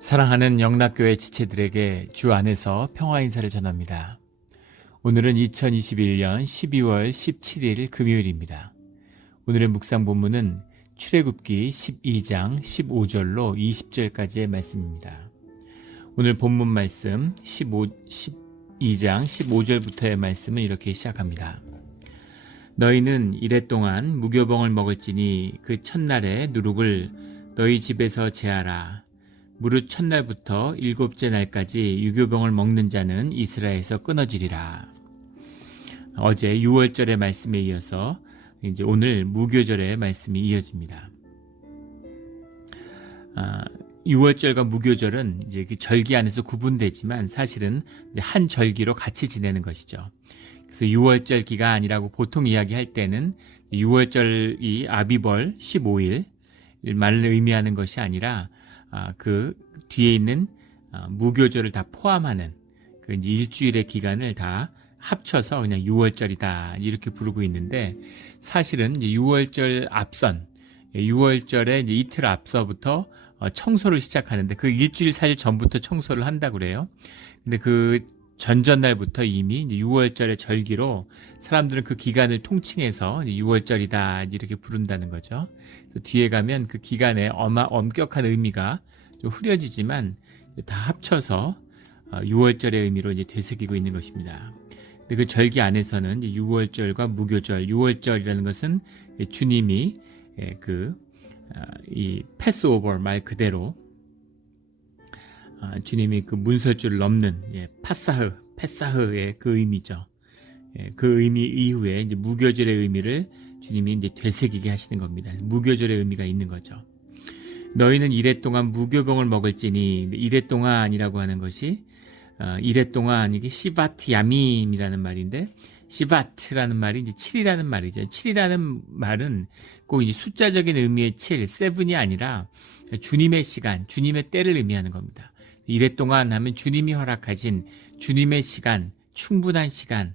사랑하는 영락교회 지체들에게 주 안에서 평화 인사를 전합니다. 오늘은 2021년 12월 17일 금요일입니다. 오늘의 묵상 본문은 출애굽기 12장 15절로 20절까지의 말씀입니다. 오늘 본문 말씀 12장 15절부터의 말씀은 이렇게 시작합니다. 너희는 이레 동안 무교병을 먹을지니 그 첫날에 누룩을 너희 집에서 제하라. 무릇 첫날부터 일곱째 날까지 유교병을 먹는 자는 이스라엘에서 끊어지리라. 어제 유월절의 말씀에 이어서 이제 오늘 무교절의 말씀이 이어집니다. 유월절과 무교절은 이제 그 절기 안에서 구분되지만 사실은 이제 한 절기로 같이 지내는 것이죠. 그래서 유월절 기간이라고 보통 이야기할 때는 유월절이 아비벌 15일 말을 의미하는 것이 아니라 그 뒤에 있는 무교절을 다 포함하는 그 이제 일주일의 기간을 다 합쳐서 그냥 유월절이다 이렇게 부르고 있는데, 사실은 이제 유월절 앞선 6월절에 이제 이틀 앞서부터 청소를 시작하는데 그 일주일 사일 전부터 청소를 한다고 그래요. 근데 그 전전날부터 이미 이제 6월절의 절기로 사람들은 그 기간을 통칭해서 6월절이다 이렇게 부른다는 거죠. 뒤에 가면 그 기간에 엄격한 의미가 좀 흐려지지만 다 합쳐서 6월절의 의미로 이제 되새기고 있는 것입니다. 근데 그 절기 안에서는 6월절과 무교절, 6월절이라는 것은 주님이 이 패스오버 말 그대로 주님이 그 문설주를 넘는 패사흐의 그 의미죠. 그 의미 이후에 이제 무교절의 의미를 주님이 이제 되새기게 하시는 겁니다. 무교절의 의미가 있는 거죠. 너희는 이레 동안 무교병을 먹을지니, 이레 동안이라고 하는 것이 이레 동안 이게 시바트 야밈이라는 말인데, 시바트라는 말이 이제 7이라는 말이죠. 7이라는 말은 꼭 이제 숫자적인 의미의 7, 7이 아니라 주님의 시간, 주님의 때를 의미하는 겁니다. 이레 동안 하면 주님이 허락하신 주님의 시간, 충분한 시간,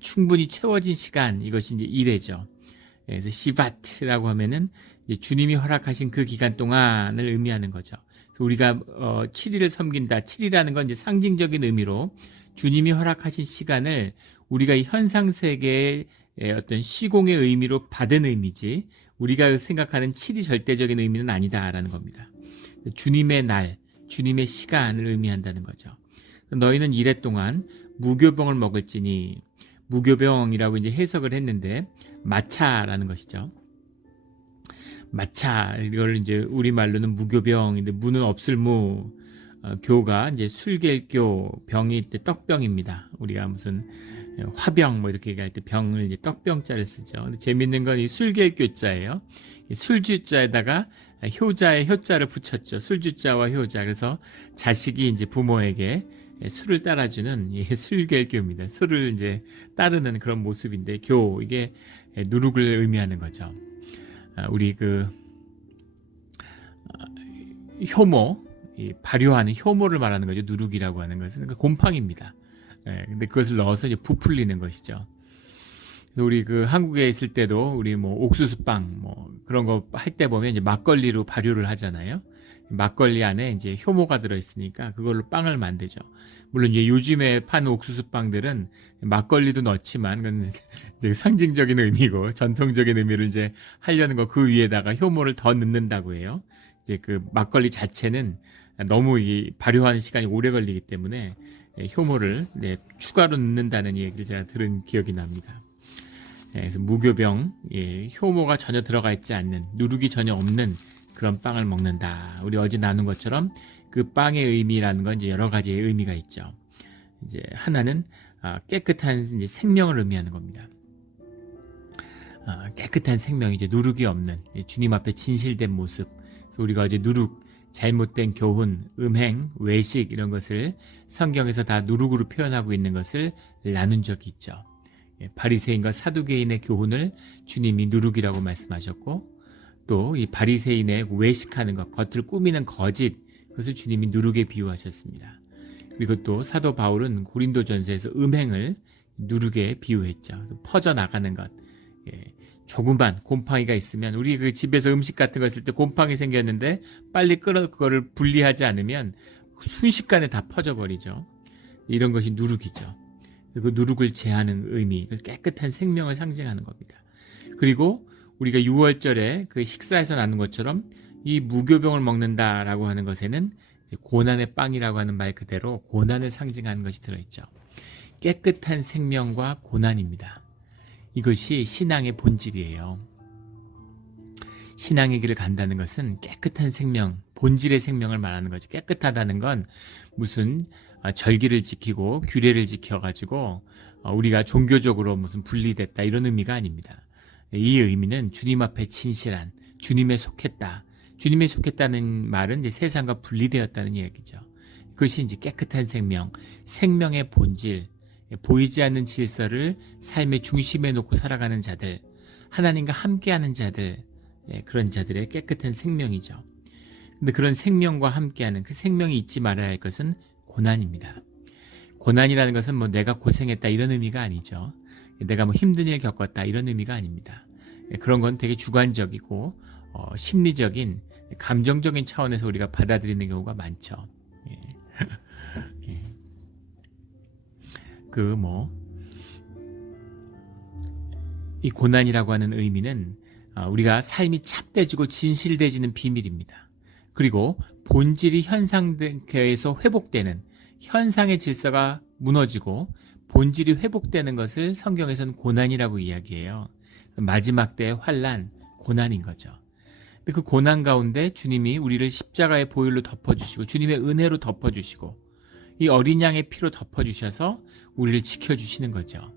충분히 채워진 시간, 이것이 이제 이레죠. 그래서 시바트라고 하면은 이제 주님이 허락하신 그 기간 동안을 의미하는 거죠. 그래서 우리가 7일을 섬긴다. 7이라는 건 이제 상징적인 의미로 주님이 허락하신 시간을 우리가 이 현상 세계의 어떤 시공의 의미로 받은 의미지, 우리가 생각하는 7이 절대적인 의미는 아니다라는 겁니다. 주님의 날, 주님의 시간을 의미한다는 거죠. 너희는 이레 동안 무교병을 먹을지니, 무교병이라고 이제 해석을 했는데 마차라는 것이죠. 마차, 이걸 이제 우리말로는 무교병인데, 무는 없을 무, 교가 이제 술겔교, 병이 때 떡병입니다. 우리가 무슨 화병 뭐 이렇게 얘기할 때 병을 이제 떡병자를 쓰죠. 근데 재밌는 건 이 술겔교자예요. 술주자에다가 효자의 효자를 붙였죠. 술주자와 효자. 그래서 자식이 이제 부모에게 술을 따라주는 술겔교입니다. 술을 이제 따르는 그런 모습인데, 교, 이게 누룩을 의미하는 거죠. 우리 효모, 발효하는 효모를 말하는 거죠. 누룩이라고 하는 것은 곰팡입니다. 근데 그것을 넣어서 이제 부풀리는 것이죠. 우리 한국에 있을 때도 우리 뭐 옥수수빵 뭐 그런 거 할 때 보면 이제 막걸리로 발효를 하잖아요. 막걸리 안에 이제 효모가 들어있으니까 그걸로 빵을 만들죠. 물론 이제 요즘에 파는 옥수수빵들은 막걸리도 넣지만 그건 이제 상징적인 의미고 전통적인 의미를 이제 하려는 거, 그 위에다가 효모를 더 넣는다고 해요. 이제 그 막걸리 자체는 너무 이 발효하는 시간이 오래 걸리기 때문에 효모를 추가로 넣는다는 얘기를 제가 들은 기억이 납니다. 그래서 무교병, 효모가 전혀 들어가 있지 않는, 누룩이 전혀 없는 그런 빵을 먹는다. 우리 어제 나눈 것처럼 그 빵의 의미라는 건 이제 여러 가지의 의미가 있죠. 이제 하나는 깨끗한 이제 생명을 의미하는 겁니다. 깨끗한 생명, 이제 누룩이 없는 주님 앞에 진실된 모습. 그래서 우리가 어제 누룩, 잘못된 교훈, 음행, 외식 이런 것을 성경에서 다 누룩으로 표현하고 있는 것을 나눈 적이 있죠. 바리새인과 사두개인의 교훈을 주님이 누룩이라고 말씀하셨고, 또 이 바리새인의 외식하는 것, 겉을 꾸미는 거짓, 그것을 주님이 누룩에 비유하셨습니다. 그리고 또 사도 바울은 고린도전서에서 음행을 누룩에 비유했죠. 퍼져나가는 것, 조그만 곰팡이가 있으면 우리 그 집에서 음식 같은 거 했을 때 곰팡이 생겼는데 빨리 끌어 그거를 분리하지 않으면 순식간에 다 퍼져버리죠. 이런 것이 누룩이죠. 그리고 누룩을 제하는 의미, 깨끗한 생명을 상징하는 겁니다. 그리고 우리가 6월절에 그 식사에서 나눈 것처럼 이 무교병을 먹는다라고 하는 것에는 고난의 빵이라고 하는 말 그대로 고난을 상징하는 것이 들어있죠. 깨끗한 생명과 고난입니다. 이것이 신앙의 본질이에요. 신앙의 길을 간다는 것은 깨끗한 생명, 본질의 생명을 말하는 거죠. 깨끗하다는 건 무슨 절기를 지키고 규례를 지켜가지고 우리가 종교적으로 무슨 분리됐다 이런 의미가 아닙니다. 이 의미는 주님 앞에 진실한, 주님에 속했다. 주님에 속했다는 말은 이제 세상과 분리되었다는 얘기죠. 그것이 이제 깨끗한 생명, 생명의 본질, 보이지 않는 질서를 삶의 중심에 놓고 살아가는 자들, 하나님과 함께하는 자들, 그런 자들의 깨끗한 생명이죠. 근데 그런 생명과 함께하는 그 생명이 잊지 말아야 할 것은 고난입니다. 고난이라는 것은 뭐 내가 고생했다 이런 의미가 아니죠. 내가 뭐 힘든 일 겪었다 이런 의미가 아닙니다. 그런 건 되게 주관적이고 심리적인 감정적인 차원에서 우리가 받아들이는 경우가 많죠. 이 고난이라고 하는 의미는 우리가 삶이 참되지고 진실되지는 비밀입니다. 그리고 본질이 현상에서 회복되는 현상의 질서가 무너지고 본질이 회복되는 것을 성경에서는 고난이라고 이야기해요. 마지막 때의 환난, 고난인 거죠. 그 고난 가운데 주님이 우리를 십자가의 보혈로 덮어주시고 주님의 은혜로 덮어주시고 이 어린 양의 피로 덮어주셔서 우리를 지켜주시는 거죠.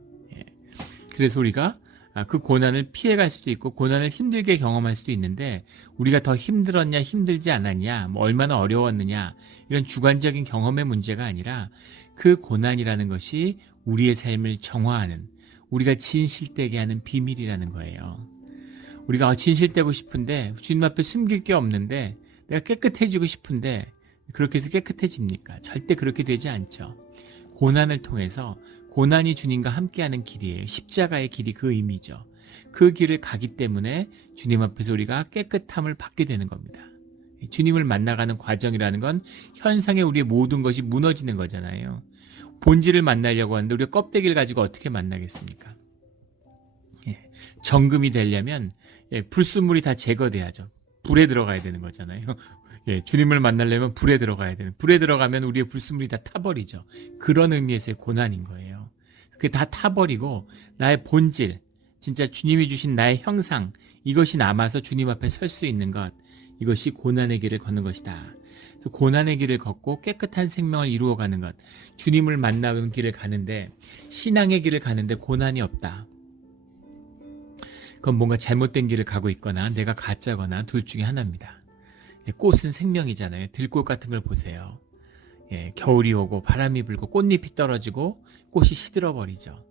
그래서 우리가 그 고난을 피해갈 수도 있고 고난을 힘들게 경험할 수도 있는데 우리가 더 힘들었냐 힘들지 않았냐 뭐 얼마나 어려웠느냐 이런 주관적인 경험의 문제가 아니라 그 고난이라는 것이 우리의 삶을 정화하는 우리가 진실되게 하는 비밀이라는 거예요. 우리가 진실되고 싶은데 주님 앞에 숨길 게 없는데 내가 깨끗해지고 싶은데 그렇게 해서 깨끗해집니까? 절대 그렇게 되지 않죠. 고난을 통해서 고난이 주님과 함께하는 길이에요. 십자가의 길이 그 의미죠. 그 길을 가기 때문에 주님 앞에서 우리가 깨끗함을 받게 되는 겁니다. 주님을 만나가는 과정이라는 건 현상에 우리의 모든 것이 무너지는 거잖아요. 본질을 만나려고 하는데 우리가 껍데기를 가지고 어떻게 만나겠습니까? 정금이 되려면 불순물이 다 제거돼야죠. 불에 들어가야 되는 거잖아요. 주님을 만나려면 불에 들어가야 되는. 불에 들어가면 우리의 불순물이 다 타버리죠. 그런 의미에서의 고난인 거예요. 그게 다 타버리고 나의 본질, 진짜 주님이 주신 나의 형상, 이것이 남아서 주님 앞에 설 수 있는 것, 이것이 고난의 길을 걷는 것이다. 그래서 고난의 길을 걷고 깨끗한 생명을 이루어가는 것, 주님을 만나는 길을 가는데 신앙의 길을 가는데 고난이 없다. 그건 뭔가 잘못된 길을 가고 있거나 내가 가짜거나 둘 중에 하나입니다. 꽃은 생명이잖아요. 들꽃 같은 걸 보세요. 겨울이 오고 바람이 불고 꽃잎이 떨어지고 꽃이 시들어버리죠.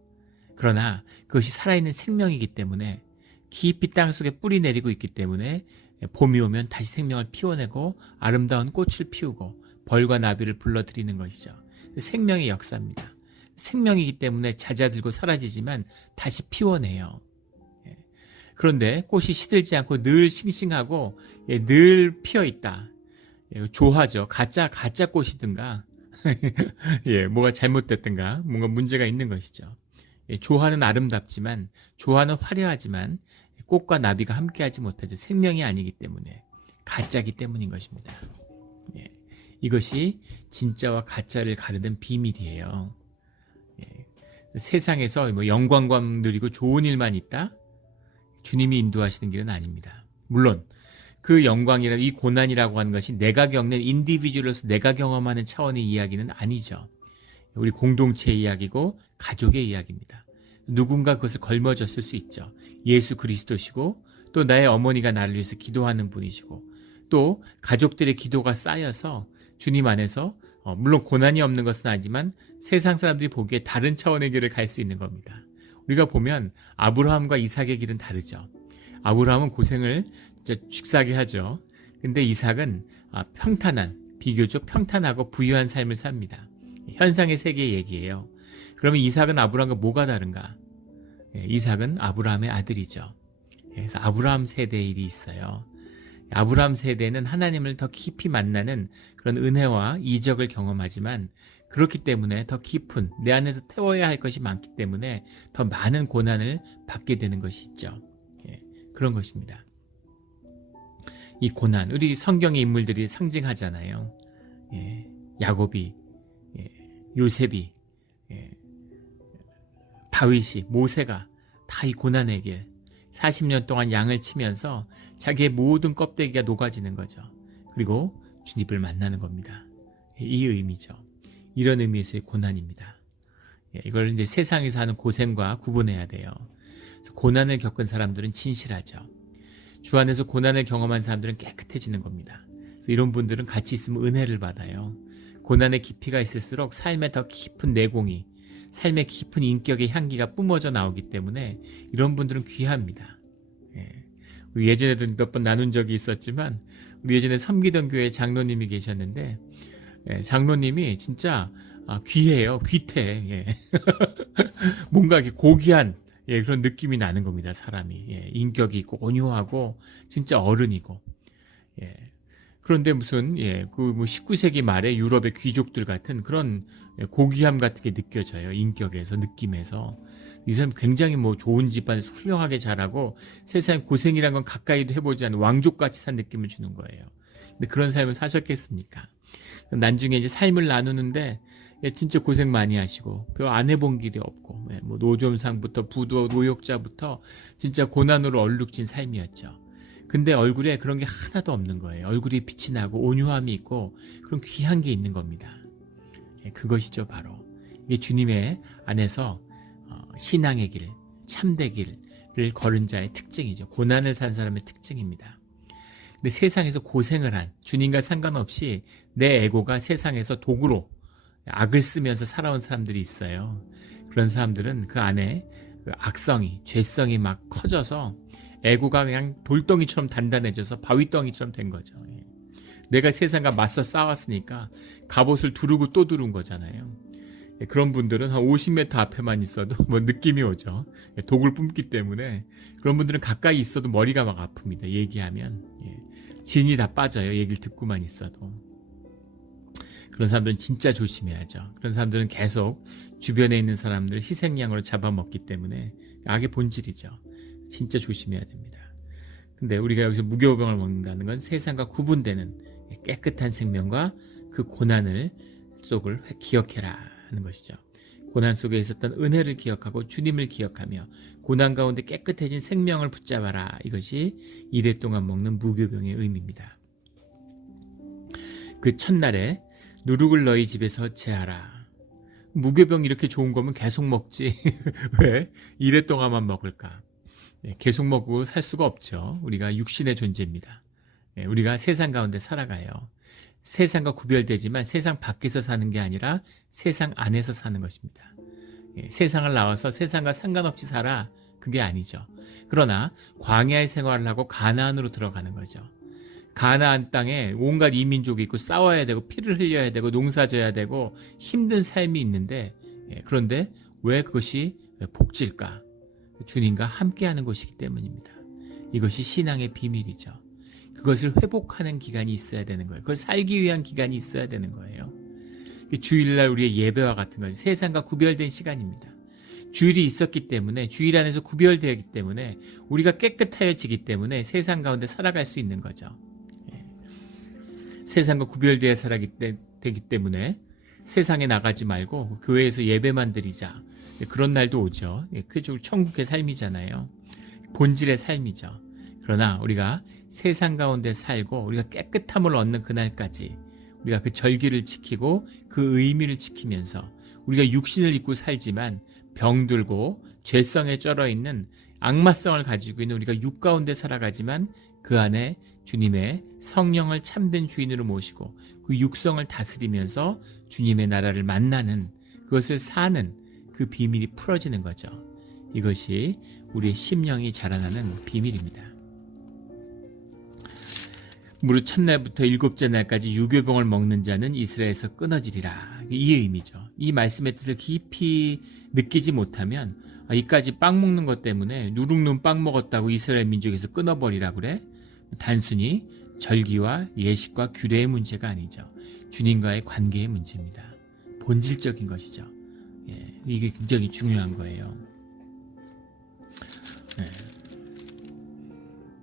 그러나 그것이 살아있는 생명이기 때문에 깊이 땅속에 뿌리 내리고 있기 때문에 봄이 오면 다시 생명을 피워내고 아름다운 꽃을 피우고 벌과 나비를 불러들이는 것이죠. 생명의 역사입니다. 생명이기 때문에 잦아들고 사라지지만 다시 피워내요. 그런데 꽃이 시들지 않고 늘 싱싱하고 늘 피어있다. 조화죠. 가짜 꽃이든가 뭐가 잘못됐든가 뭔가 문제가 있는 것이죠. 조화는 아름답지만 조화는 화려하지만 꽃과 나비가 함께하지 못하죠. 생명이 아니기 때문에 가짜기 때문인 것입니다. 이것이 진짜와 가짜를 가르는 비밀이에요. 세상에서 뭐 영광과 누리고 좋은 일만 있다? 주님이 인도하시는 길은 아닙니다. 물론 그 영광이라 이 고난이라고 하는 것이 내가 겪는 인디비주얼로서 내가 경험하는 차원의 이야기는 아니죠. 우리 공동체의 이야기고 가족의 이야기입니다. 누군가 그것을 걸머졌을 수 있죠. 예수 그리스도시고 또 나의 어머니가 나를 위해서 기도하는 분이시고 또 가족들의 기도가 쌓여서 주님 안에서 물론 고난이 없는 것은 아니지만 세상 사람들이 보기에 다른 차원의 길을 갈 수 있는 겁니다. 우리가 보면 아브라함과 이삭의 길은 다르죠. 아브라함은 고생을 진짜 쥐싸게 하죠. 근데 이삭은 평탄한, 비교적 평탄하고 부유한 삶을 삽니다. 현상의 세계의 얘기예요. 그러면 이삭은 아브라함과 뭐가 다른가? 이삭은 아브라함의 아들이죠. 그래서 아브라함 세대의 일이 있어요. 아브라함 세대는 하나님을 더 깊이 만나는 그런 은혜와 이적을 경험하지만 그렇기 때문에 더 깊은 내 안에서 태워야 할 것이 많기 때문에 더 많은 고난을 받게 되는 것이 있죠. 그런 것입니다. 이 고난, 우리 성경의 인물들이 상징하잖아요. 야곱이, 요셉이, 다윗이, 모세가 다 이 고난의 길 40년 동안 양을 치면서 자기의 모든 껍데기가 녹아지는 거죠. 그리고 주님을 만나는 겁니다. 이 의미죠. 이런 의미에서의 고난입니다. 이걸 이제 세상에서 하는 고생과 구분해야 돼요. 고난을 겪은 사람들은 진실하죠. 주 안에서 고난을 경험한 사람들은 깨끗해지는 겁니다. 그래서 이런 분들은 같이 있으면 은혜를 받아요. 고난의 깊이가 있을수록 삶에 더 깊은 내공이, 삶의 깊은 인격의 향기가 뿜어져 나오기 때문에 이런 분들은 귀합니다. 우리 예전에도 몇 번 나눈 적이 있었지만 우리 예전에 섬기던 교회 장로님이 계셨는데 장로님이 진짜 귀해요. 귀태. 뭔가 이렇게 고귀한 그런 느낌이 나는 겁니다. 사람이. 인격이 있고 온유하고 진짜 어른이고. 그런데 무슨 그 19세기 말에 유럽의 귀족들 같은 그런 고귀함 같은 게 느껴져요. 인격에서, 느낌에서. 이 사람 굉장히 좋은 집안에서 훌륭하게 자라고 세상에 고생이란 건 가까이도 해보지 않은 왕족같이 산 느낌을 주는 거예요. 근데 그런 삶을 사셨겠습니까? 나중에 이제 삶을 나누는데 진짜 고생 많이 하시고 별 안 해본 길이 없고 노점상부터 부도 노역자부터 진짜 고난으로 얼룩진 삶이었죠. 근데 얼굴에 그런 게 하나도 없는 거예요. 얼굴이 빛이 나고 온유함이 있고 그런 귀한 게 있는 겁니다. 그것이죠, 바로. 이게 주님의 안에서 신앙의 길, 참된 길을 걸은 자의 특징이죠. 고난을 산 사람의 특징입니다. 근데 세상에서 고생을 한, 주님과 상관없이 내 에고가 세상에서 도구로 악을 쓰면서 살아온 사람들이 있어요. 그런 사람들은 그 안에 그 악성이, 죄성이 막 커져서 에고가 그냥 돌덩이처럼 단단해져서 바위덩이처럼 된 거죠. 내가 세상과 맞서 싸웠으니까 갑옷을 두르고 또 두른 거잖아요. 그런 분들은 한 50m 앞에만 있어도 느낌이 오죠. 독을 뿜기 때문에 그런 분들은 가까이 있어도 머리가 막 아픕니다. 얘기하면 진이 다 빠져요. 얘기를 듣고만 있어도. 그런 사람들은 진짜 조심해야죠. 그런 사람들은 계속 주변에 있는 사람들을 희생양으로 잡아먹기 때문에 악의 본질이죠. 진짜 조심해야 됩니다. 근데 우리가 여기서 무교병을 먹는다는 건 세상과 구분되는 깨끗한 생명과 그 고난을 속을 기억해라 하는 것이죠. 고난 속에 있었던 은혜를 기억하고 주님을 기억하며 고난 가운데 깨끗해진 생명을 붙잡아라. 이것이 이래 동안 먹는 무교병의 의미입니다. 그 첫날에 누룩을 너희 집에서 제하라. 무교병 이렇게 좋은 거면 계속 먹지. 왜? 이래 동안만 먹을까? 계속 먹고 살 수가 없죠. 우리가 육신의 존재입니다. 우리가 세상 가운데 살아가요. 세상과 구별되지만 세상 밖에서 사는 게 아니라 세상 안에서 사는 것입니다. 세상을 나와서 세상과 상관없이 살아. 그게 아니죠. 그러나 광야의 생활을 하고 가나안으로 들어가는 거죠. 가나안 땅에 온갖 이민족이 있고 싸워야 되고 피를 흘려야 되고 농사져야 되고 힘든 삶이 있는데 그런데 왜 그것이 복질까? 주님과 함께하는 것이기 때문입니다. 이것이 신앙의 비밀이죠. 그것을 회복하는 기간이 있어야 되는 거예요. 그걸 살기 위한 기간이 있어야 되는 거예요. 주일날 우리의 예배와 같은 건 세상과 구별된 시간입니다. 주일이 있었기 때문에 주일 안에서 구별되기 때문에 우리가 깨끗하여지기 때문에 세상 가운데 살아갈 수 있는 거죠. 세상과 구별되어 살아가기 때문에 세상에 나가지 말고 교회에서 예배만 드리자. 그런 날도 오죠. 그게 천국의 삶이잖아요. 본질의 삶이죠. 그러나 우리가 세상 가운데 살고 우리가 깨끗함을 얻는 그날까지 우리가 그 절기를 지키고 그 의미를 지키면서 우리가 육신을 입고 살지만 병들고 죄성에 쩔어 있는 악마성을 가지고 있는 우리가 육 가운데 살아가지만 그 안에 주님의 성령을 참된 주인으로 모시고 그 육성을 다스리면서 주님의 나라를 만나는 그것을 사는 그 비밀이 풀어지는 거죠. 이것이 우리의 심령이 자라나는 비밀입니다. 무릇 첫날부터 일곱째 날까지 유교병을 먹는 자는 이스라엘에서 끊어지리라. 이 의미죠. 이 말씀의 뜻을 깊이 느끼지 못하면 이까지 빵 먹는 것 때문에 누룩눈 빵 먹었다고 이스라엘 민족에서 끊어버리라 그래? 단순히 절기와 예식과 규례의 문제가 아니죠. 주님과의 관계의 문제입니다. 본질적인 것이죠. 이게 굉장히 중요한 거예요.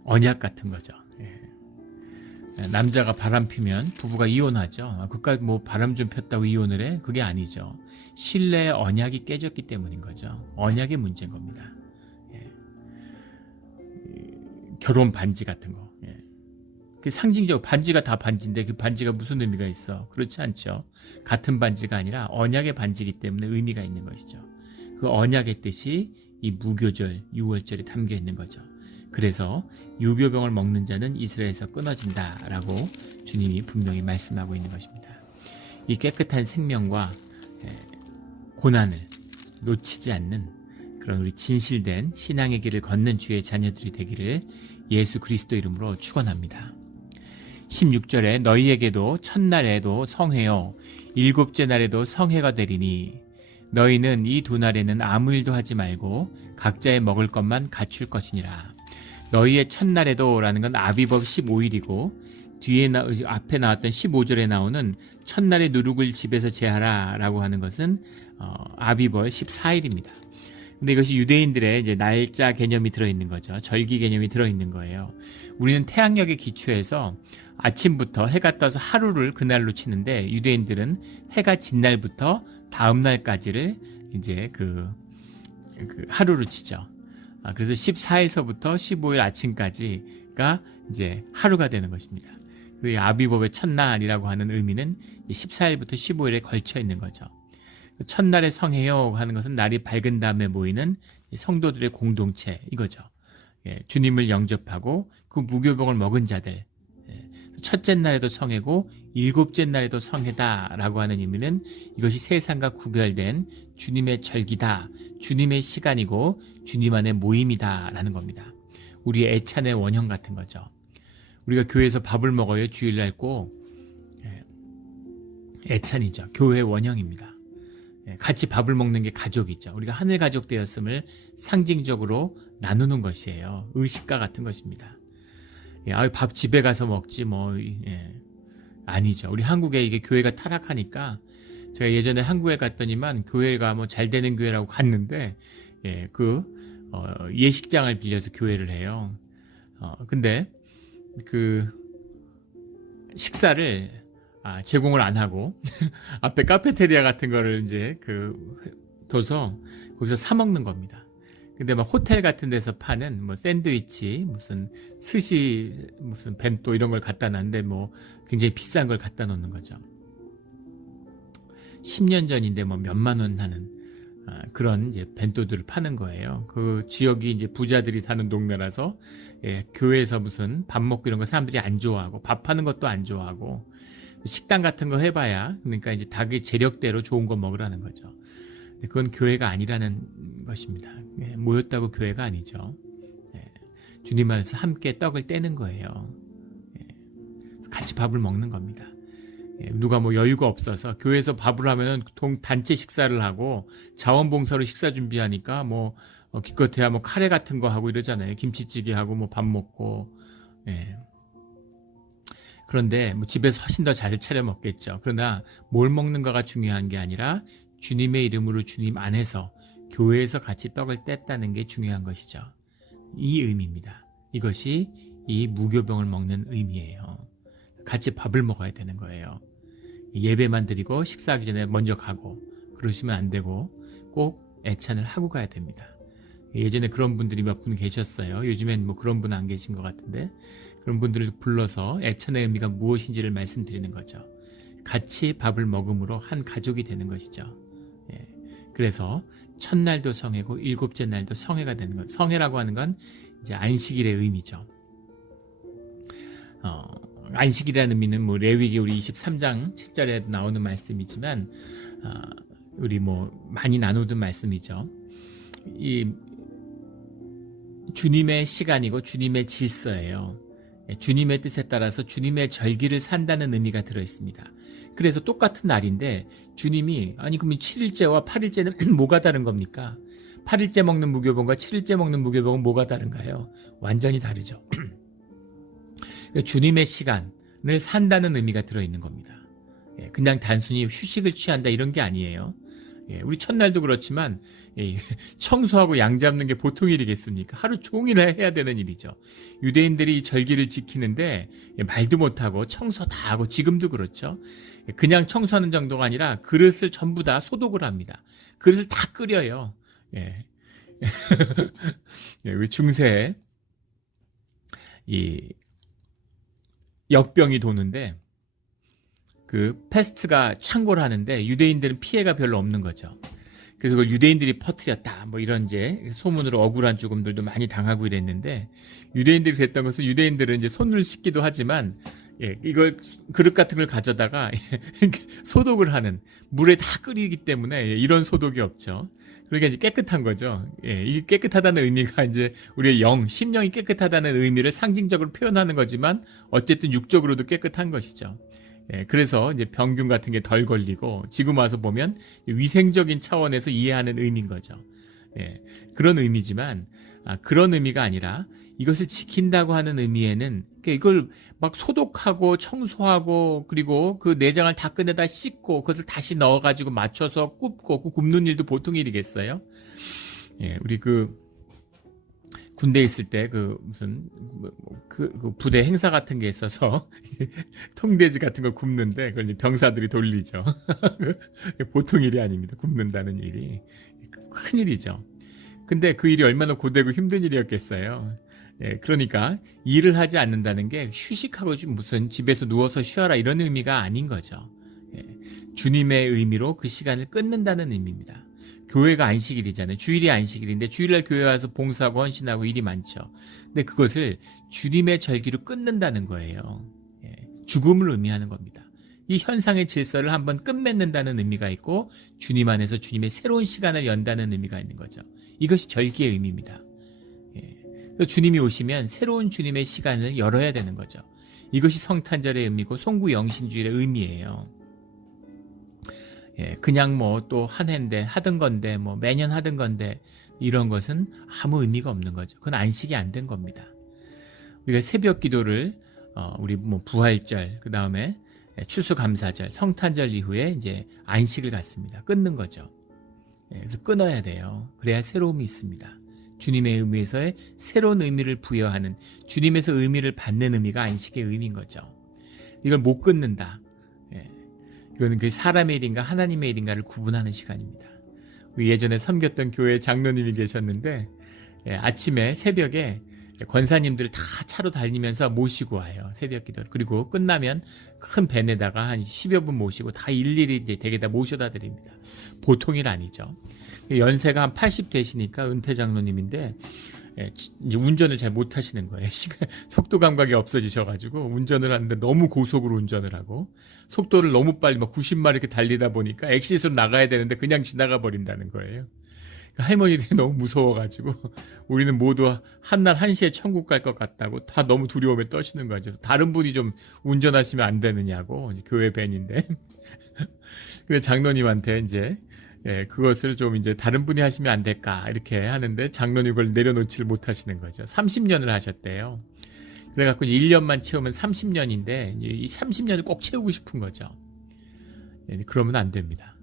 언약 같은 거죠. 남자가 바람 피면 부부가 이혼하죠. 그까지 뭐 바람 좀 폈다고 이혼을 해? 그게 아니죠. 신뢰의 언약이 깨졌기 때문인 거죠. 언약의 문제인 겁니다. 결혼 반지 같은 거. 그 상징적으로 반지가 다 반지인데 그 반지가 무슨 의미가 있어? 그렇지 않죠. 같은 반지가 아니라 언약의 반지이기 때문에 의미가 있는 것이죠. 그 언약의 뜻이 이 무교절, 유월절에 담겨 있는 거죠. 그래서 유교병을 먹는 자는 이스라엘에서 끊어진다라고 주님이 분명히 말씀하고 있는 것입니다. 이 깨끗한 생명과 고난을 놓치지 않는 그런 우리 진실된 신앙의 길을 걷는 주의 자녀들이 되기를 예수 그리스도 이름으로 축원합니다. 16절에 너희에게도 첫날에도 성회요 일곱째 날에도 성회가 되리니 너희는 이 두 날에는 아무 일도 하지 말고 각자의 먹을 것만 갖출 것이니라. 너희의 첫날에도 라는 건 아비법 15일이고 앞에 나왔던 15절에 나오는 첫날의 누룩을 집에서 제하라 라고 하는 것은 아비벌 14일입니다. 근데 이것이 유대인들의 이제 날짜 개념이 들어있는 거죠. 절기 개념이 들어있는 거예요. 우리는 태양력에 기초해서 아침부터 해가 떠서 하루를 그날로 치는데 유대인들은 해가 진 날부터 다음 날까지를 이제 그 하루로 치죠. 그래서 14일서부터 15일 아침까지가 이제 하루가 되는 것입니다. 그 아비법의 첫날이라고 하는 의미는 14일부터 15일에 걸쳐 있는 거죠. 첫날에 성회요 하는 것은 날이 밝은 다음에 모이는 성도들의 공동체 이거죠. 주님을 영접하고 그 무교병을 먹은 자들. 첫째 날에도 성회고 일곱째 날에도 성회다라고 하는 의미는 이것이 세상과 구별된 주님의 절기다. 주님의 시간이고 주님 안의 모임이다라는 겁니다. 우리의 애찬의 원형 같은 거죠. 우리가 교회에서 밥을 먹어요. 주일날 꼭 애찬이죠. 교회의 원형입니다. 같이 밥을 먹는 게 가족이죠. 우리가 하늘 가족 되었음을 상징적으로 나누는 것이에요. 의식과 같은 것입니다. 밥 집에 가서 먹지 뭐 아니죠. 우리 한국에 이게 교회가 타락하니까 제가 예전에 한국에 갔더니만 교회가 뭐 잘 되는 교회라고 갔는데 예식장을 빌려서 교회를 해요. 근데 그 식사를 제공을 안 하고 앞에 카페테리아 같은 거를 이제 둬서 거기서 사 먹는 겁니다. 근데 막 호텔 같은 데서 파는 뭐 샌드위치, 무슨 스시, 무슨 벤또 이런 걸 갖다 놨는데 뭐 굉장히 비싼 걸 갖다 놓는 거죠. 10년 전인데 뭐 몇만 원 하는 그런 이제 벤또들을 파는 거예요. 그 지역이 이제 부자들이 사는 동네라서 교회에서 무슨 밥 먹고 이런 거 사람들이 안 좋아하고 밥 하는 것도 안 좋아하고 식당 같은 거 해봐야 그러니까 이제 닭의 재력대로 좋은 거 먹으라는 거죠. 그건 교회가 아니라는 것입니다. 모였다고 교회가 아니죠. 주님 안에서 함께 떡을 떼는 거예요. 같이 밥을 먹는 겁니다. 누가 뭐 여유가 없어서 교회에서 밥을 하면은 단체 식사를 하고 자원봉사로 식사 준비하니까 뭐 기껏해야 뭐 카레 같은 거 하고 이러잖아요. 김치찌개 하고 뭐 밥 먹고. 그런데 뭐 집에서 훨씬 더 잘 차려 먹겠죠. 그러나 뭘 먹는가가 중요한 게 아니라 주님의 이름으로 주님 안에서 교회에서 같이 떡을 뗐다는 게 중요한 것이죠. 이 의미입니다. 이것이 이 무교병을 먹는 의미예요. 같이 밥을 먹어야 되는 거예요. 예배만 드리고 식사하기 전에 먼저 가고 그러시면 안 되고 꼭 애찬을 하고 가야 됩니다. 예전에 그런 분들이 몇 분 계셨어요. 요즘엔 뭐 그런 분 안 계신 것 같은데 그런 분들을 불러서 애찬의 의미가 무엇인지를 말씀드리는 거죠. 같이 밥을 먹음으로 한 가족이 되는 것이죠. 그래서 첫날도 성회고 일곱째 날도 성회가 되는 것. 성회라고 하는 건 이제 안식일의 의미죠. 안식이라는 의미는 뭐 레위기 우리 23장 7절에 나오는 말씀이지만 우리 뭐 많이 나누던 말씀이죠. 이 주님의 시간이고 주님의 질서예요. 주님의 뜻에 따라서 주님의 절기를 산다는 의미가 들어있습니다. 그래서 똑같은 날인데 주님이 그러면 7일째와 8일째는 뭐가 다른 겁니까? 8일째 먹는 무교병과 7일째 먹는 무교병은 뭐가 다른가요? 완전히 다르죠. 주님의 시간을 산다는 의미가 들어있는 겁니다. 그냥 단순히 휴식을 취한다 이런 게 아니에요. 우리 첫날도 그렇지만 청소하고 양 잡는 게 보통 일이겠습니까? 하루 종일 해야 되는 일이죠. 유대인들이 절기를 지키는데 말도 못하고 청소 다 하고 지금도 그렇죠. 그냥 청소하는 정도가 아니라 그릇을 전부 다 소독을 합니다. 그릇을 다 끓여요. 우리 중세에 이 역병이 도는데 그 패스트가 창궐을 하는데 유대인들은 피해가 별로 없는 거죠. 그래서 그걸 유대인들이 퍼뜨렸다 뭐 이런 이제 소문으로 억울한 죽음들도 많이 당하고 이랬는데 유대인들이 그랬던 것은 유대인들은 이제 손을 씻기도 하지만 이걸 그릇 같은 걸 가져다가 소독을 하는 물에 다 끓이기 때문에 이런 소독이 없죠. 그러니까 이제 깨끗한 거죠. 이 깨끗하다는 의미가 이제 우리의 심령이 깨끗하다는 의미를 상징적으로 표현하는 거지만 어쨌든 육적으로도 깨끗한 것이죠. 그래서 이제 병균 같은 게 덜 걸리고 지금 와서 보면 위생적인 차원에서 이해하는 의미인 거죠. 그런 의미지만 그런 의미가 아니라 이것을 지킨다고 하는 의미에는 이걸 막 소독하고 청소하고 그리고 그 내장을 다 꺼내다 씻고 그것을 다시 넣어가지고 맞춰서 굽고 그 굽는 일도 보통 일이겠어요? 우리 그 군대에 있을 때 무슨 부대 행사 같은 게 있어서 통돼지 같은 걸 굽는데 그걸 이제 병사들이 돌리죠. 보통 일이 아닙니다. 굽는다는 일이 큰 일이죠. 근데 그 일이 얼마나 고되고 힘든 일이었겠어요. 그러니까 일을 하지 않는다는 게 휴식하고 무슨 집에서 누워서 쉬어라 이런 의미가 아닌 거죠. 주님의 의미로 그 시간을 끊는다는 의미입니다. 교회가 안식일이잖아요. 주일이 안식일인데 주일날 교회 와서 봉사하고 헌신하고 일이 많죠. 근데 그것을 주님의 절기로 끊는다는 거예요. 죽음을 의미하는 겁니다. 이 현상의 질서를 한번 끝맺는다는 의미가 있고 주님 안에서 주님의 새로운 시간을 연다는 의미가 있는 거죠. 이것이 절기의 의미입니다. 주님이 오시면 새로운 주님의 시간을 열어야 되는 거죠. 이것이 성탄절의 의미고 송구 영신주일의 의미예요. 그냥 뭐 또 한 해인데 하던 건데 뭐 매년 하던 건데 이런 것은 아무 의미가 없는 거죠. 그건 안식이 안 된 겁니다. 우리가 새벽 기도를 우리 뭐 부활절 그 다음에 추수감사절 성탄절 이후에 이제 안식을 갖습니다. 끊는 거죠. 그래서 끊어야 돼요. 그래야 새로움이 있습니다. 주님의 의미에서의 새로운 의미를 부여하는 주님에서 의미를 받는 의미가 안식의 의미인 거죠. 이걸 못 끊는다. 이거는 그 사람의 일인가 하나님의 일인가를 구분하는 시간입니다. 우리 예전에 섬겼던 교회 장로님이 계셨는데 아침에 새벽에 권사님들 다 차로 달리면서 모시고 와요. 새벽 기도를. 그리고 끝나면 큰 밴에다가 한 10여 분 모시고 다 일일이 이제 댁에다 모셔다 드립니다. 보통 일 아니죠. 연세가 한 80 되시니까 은퇴 장로님인데 이제 운전을 잘 못 하시는 거예요. 속도 감각이 없어지셔가지고 운전을 하는데 너무 고속으로 운전을 하고 속도를 너무 빨리 막 90마일 이렇게 달리다 보니까 엑시스로 나가야 되는데 그냥 지나가 버린다는 거예요. 그러니까 할머니들이 너무 무서워가지고 우리는 모두 한날 1시에 천국 갈 것 같다고 다 너무 두려움에 떠시는 거죠. 다른 분이 좀 운전하시면 안 되느냐고 교회 밴인데. 근데 장로님한테 이제 그것을 좀 이제 다른 분이 하시면 안 될까 이렇게 하는데 장로님 그걸 내려놓지를 못하시는 거죠. 30년을 하셨대요. 그래갖고 1년만 채우면 30년인데 이 30년을 꼭 채우고 싶은 거죠. 그러면 안 됩니다.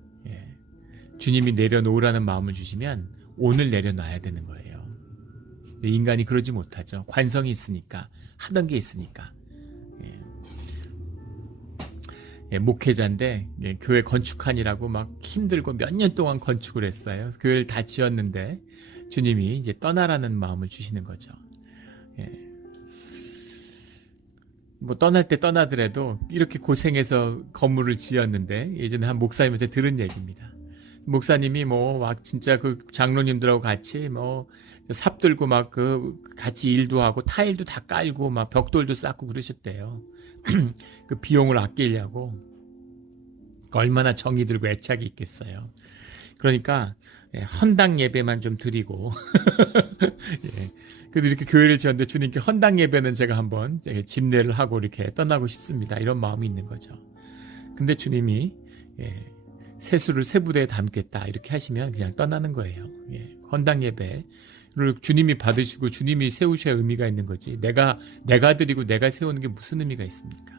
주님이 내려놓으라는 마음을 주시면 오늘 내려놔야 되는 거예요. 인간이 그러지 못하죠. 관성이 있으니까 하던 게 있으니까. 목회자인데 교회 건축하느라고 막 힘들고 몇 년 동안 건축을 했어요. 교회를 다 지었는데 주님이 이제 떠나라는 마음을 주시는 거죠. 뭐 떠날 때 떠나더라도 이렇게 고생해서 건물을 지었는데 예전에 한 목사님한테 들은 얘기입니다. 목사님이 뭐 막 진짜 그 장로님들하고 같이 뭐 삽 들고 막 같이 일도 하고 타일도 다 깔고 막 벽돌도 쌓고 그러셨대요. 그 비용을 아끼려고 얼마나 정이 들고 애착이 있겠어요. 그러니까 헌당 예배만 좀 드리고 그래도 이렇게 교회를 지었는데 주님께 헌당 예배는 제가 한번 집례를 하고 이렇게 떠나고 싶습니다. 이런 마음이 있는 거죠. 근데 주님이 세수를 세 부대에 담겠다 이렇게 하시면 그냥 떠나는 거예요. 예, 헌당 예배를 주님이 받으시고 주님이 세우셔야 의미가 있는 거지. 내가 드리고 내가 세우는 게 무슨 의미가 있습니까?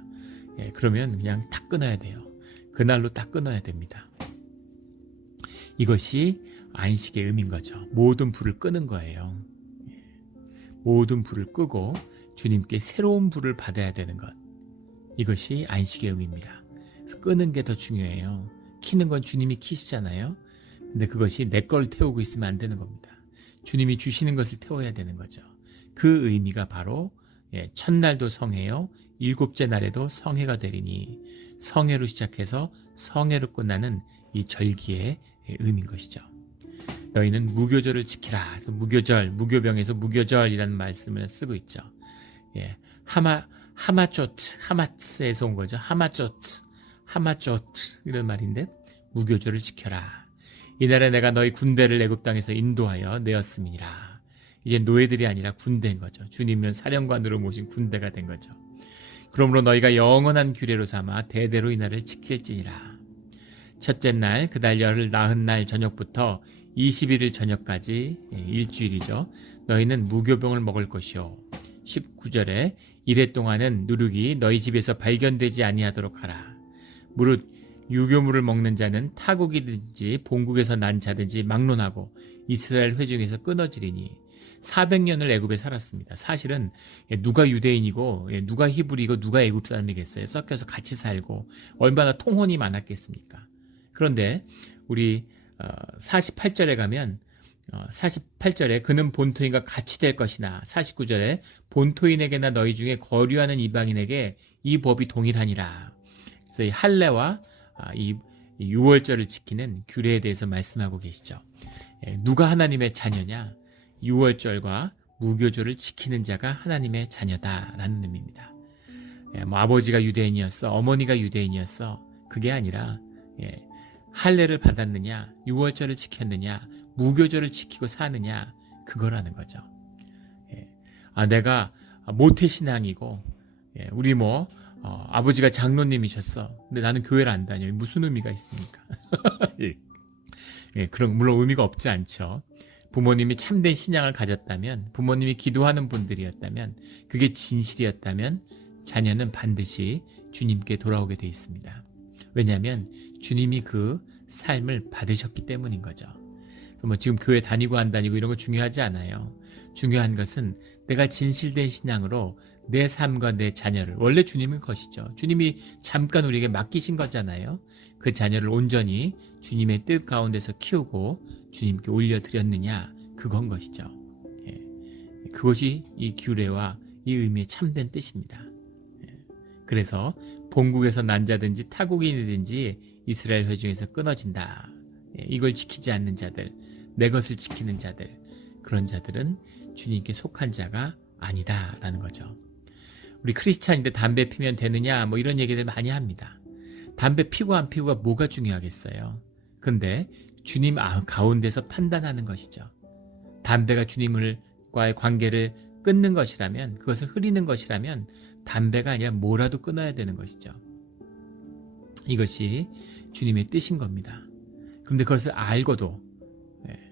예, 그러면 그냥 딱 끊어야 돼요. 그날로 딱 끊어야 됩니다. 이것이 안식의 의미인 거죠. 모든 불을 끄는 거예요. 예, 모든 불을 끄고 주님께 새로운 불을 받아야 되는 것. 이것이 안식의 의미입니다. 끄는 게 더 중요해요. 키는 건 주님이 키시잖아요. 근데 그것이 내 걸 태우고 있으면 안 되는 겁니다. 주님이 주시는 것을 태워야 되는 거죠. 그 의미가 바로 첫날도 성회요, 일곱째 날에도 성회가 되리니, 성회로 시작해서 성회로 끝나는 이 절기의 의미인 것이죠. 너희는 무교절을 지키라. 그래서 무교절, 무교병에서 무교절이라는 말씀을 쓰고 있죠. 예, 하마조트, 하마츠에서 온 거죠. 하마조트 이런 말인데, 무교절을 지켜라. 이날에 내가 너희 군대를 애굽 땅에서 인도하여 내었음이니라. 이제 노예들이 아니라 군대인 거죠. 주님을 사령관으로 모신 군대가 된 거죠. 그러므로 너희가 영원한 규례로 삼아 대대로 이날을 지킬지니라. 첫째 날, 그달 열흘 나흔 날 저녁부터 21일 저녁까지 일주일이죠. 너희는 무교병을 먹을 것이요. 19절에 이래 동안은 누룩이 너희 집에서 발견되지 아니하도록 하라. 무릇 유교물을 먹는 자는 타국이든지 본국에서 난 자든지 막론하고 이스라엘 회중에서 끊어지리니 400년을 애굽에 살았습니다. 사실은 누가 유대인이고 누가 히브리고 누가 애굽 사람이겠어요. 섞여서 같이 살고 얼마나 통혼이 많았겠습니까? 그런데 우리 48절에 가면 48절에 그는 본토인과 같이 될 것이나 49절에 본토인에게나 너희 중에 거류하는 이방인에게 이 법이 동일하니라. 그래서 이 할례와 이 유월절을 지키는 규례에 대해서 말씀하고 계시죠. 누가 하나님의 자녀냐? 유월절과 무교절을 지키는 자가 하나님의 자녀다라는 의미입니다. 뭐 아버지가 유대인이었어, 어머니가 유대인이었어, 그게 아니라 할례를 받았느냐, 유월절을 지켰느냐, 무교절을 지키고 사느냐, 그거라는 거죠. 내가 모태신앙이고 우리 아버지가 장로님이셨어. 근데 나는 교회를 안 다녀. 무슨 의미가 있습니까? 그런 물론 의미가 없지 않죠. 부모님이 참된 신앙을 가졌다면, 부모님이 기도하는 분들이었다면, 그게 진실이었다면 자녀는 반드시 주님께 돌아오게 돼 있습니다. 왜냐하면 주님이 그 삶을 받으셨기 때문인 거죠. 지금 교회 다니고 안 다니고 이런 거 중요하지 않아요. 중요한 것은 내가 진실된 신앙으로 내 삶과 내 자녀를, 원래 주님은 것이죠. 주님이 잠깐 우리에게 맡기신 거잖아요. 그 자녀를 온전히 주님의 뜻 가운데서 키우고 주님께 올려드렸느냐, 그건 것이죠. 그것이 이 규례와 이 의미의 참된 뜻입니다. 그래서 본국에서 난 자든지 타국인이든지 이스라엘 회중에서 끊어진다. 이걸 지키지 않는 자들, 내 것을 지키는 자들, 그런 자들은 주님께 속한 자가 아니다라는 거죠. 우리 크리스찬인데 담배 피면 되느냐, 이런 얘기들 많이 합니다. 담배 피고 안 피고가 뭐가 중요하겠어요. 근데 주님 가운데서 판단하는 것이죠. 담배가 주님과의 관계를 끊는 것이라면, 그것을 흐리는 것이라면 담배가 아니라 뭐라도 끊어야 되는 것이죠. 이것이 주님의 뜻인 겁니다. 그런데 그것을 알고도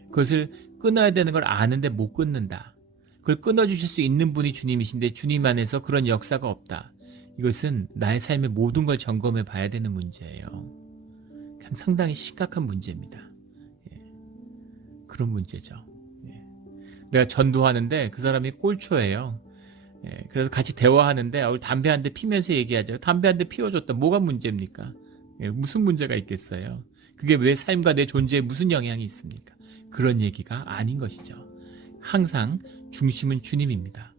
그것을 끊어야 되는 걸 아는데 못 끊는다. 그걸 끊어주실 수 있는 분이 주님이신데 주님 안에서 그런 역사가 없다. 이것은 나의 삶의 모든 걸 점검해 봐야 되는 문제예요. 그냥 상당히 심각한 문제입니다. 그런 문제죠. 내가 전도하는데 그 사람이 꼴초예요. 그래서 같이 대화하는데 담배 한 대 피면서 얘기하죠. 담배 한 대 피워줬다. 뭐가 문제입니까? 무슨 문제가 있겠어요? 그게 내 삶과 내 존재에 무슨 영향이 있습니까? 그런 얘기가 아닌 것이죠. 항상 중심은 주님입니다.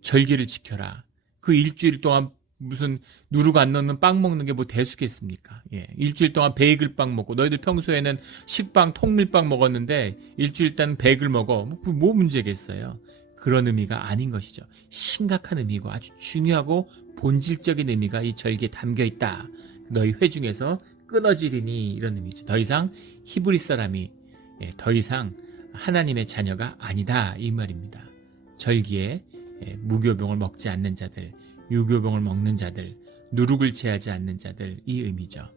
절기를 지켜라. 그 일주일 동안 무슨 누룩 안 넣는 빵 먹는 게 뭐 대수겠습니까? 일주일 동안 베이글빵 먹고, 너희들 평소에는 식빵, 통밀빵 먹었는데 일주일 동안 베이글 먹어. 뭐 문제겠어요? 그런 의미가 아닌 것이죠. 심각한 의미고 아주 중요하고 본질적인 의미가 이 절기에 담겨 있다. 너희 회중에서 끊어지리니, 이런 의미죠. 더 이상 히브리 사람이 더 이상 하나님의 자녀가 아니다, 이 말입니다. 절기에 무교병을 먹지 않는 자들, 유교병을 먹는 자들, 누룩을 제하지 않는 자들, 이 의미죠.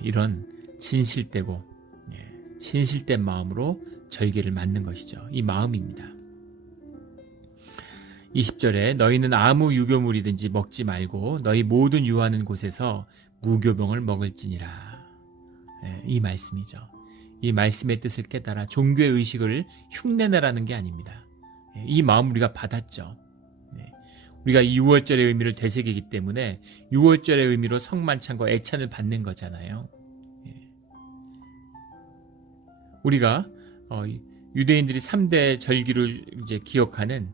이런 진실되고 진실된 마음으로 절기를 맞는 것이죠. 이 마음입니다. 20절에 너희는 아무 유교물이든지 먹지 말고 너희 모든 유하는 곳에서 무교병을 먹을지니라. 이 말씀이죠. 이 말씀의 뜻을 깨달아 종교의 의식을 흉내내라는 게 아닙니다. 이 마음 우리가 받았죠. 우리가 이 6월절의 의미를 되새기기 때문에 6월절의 의미로 성만찬과 애찬을 받는 거잖아요. 우리가 유대인들이 3대 절기를 이제 기억하는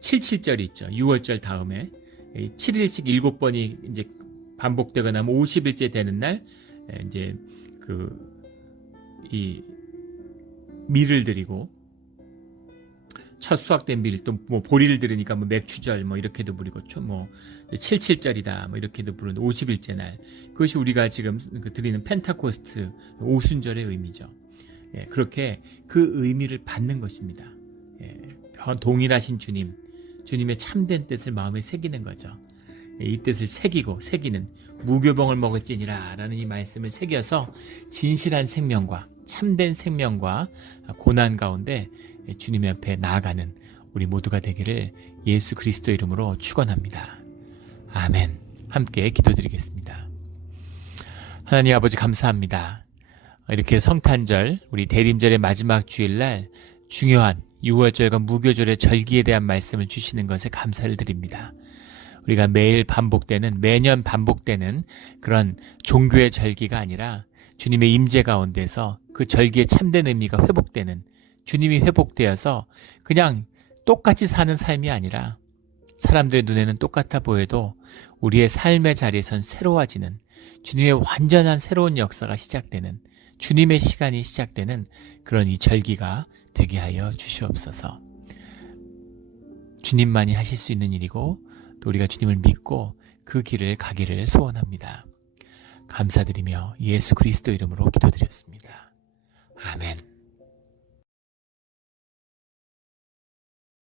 77절이 있죠. 6월절 다음에 7일씩 7번이 이제 반복되거나 하면 50일째 되는 날 이제 이 밀을 드리고 첫 수확된 밀, 또 뭐 보리를 들으니까 뭐 맥추절 뭐 이렇게도 부르고 뭐 77절이다 뭐 이렇게도 부르는 50일째 날, 그것이 우리가 지금 드리는 펜타코스트 오순절의 의미죠. 그렇게 그 의미를 받는 것입니다. 동일하신 주님의 참된 뜻을 마음에 새기는 거죠. 이 뜻을 새기는 무교병을 먹을지니라 라는 이 말씀을 새겨서 진실한 생명과 참된 생명과 고난 가운데 주님 앞에 나아가는 우리 모두가 되기를 예수 그리스도 이름으로 축원합니다. 아멘. 함께 기도드리겠습니다. 하나님 아버지 감사합니다. 이렇게 성탄절, 우리 대림절의 마지막 주일날 중요한 6월절과 무교절의 절기에 대한 말씀을 주시는 것에 감사를 드립니다. 우리가 매년 반복되는 그런 종교의 절기가 아니라 주님의 임재 가운데서 그 절기의 참된 의미가 회복되는, 주님이 회복되어서 그냥 똑같이 사는 삶이 아니라 사람들의 눈에는 똑같아 보여도 우리의 삶의 자리에선 새로워지는, 주님의 완전한 새로운 역사가 시작되는, 주님의 시간이 시작되는 그런 이 절기가 되게 하여 주시옵소서. 주님만이 하실 수 있는 일이고 또 우리가 주님을 믿고 그 길을 가기를 소원합니다. 감사드리며 예수 그리스도 이름으로 기도드렸습니다. 아멘.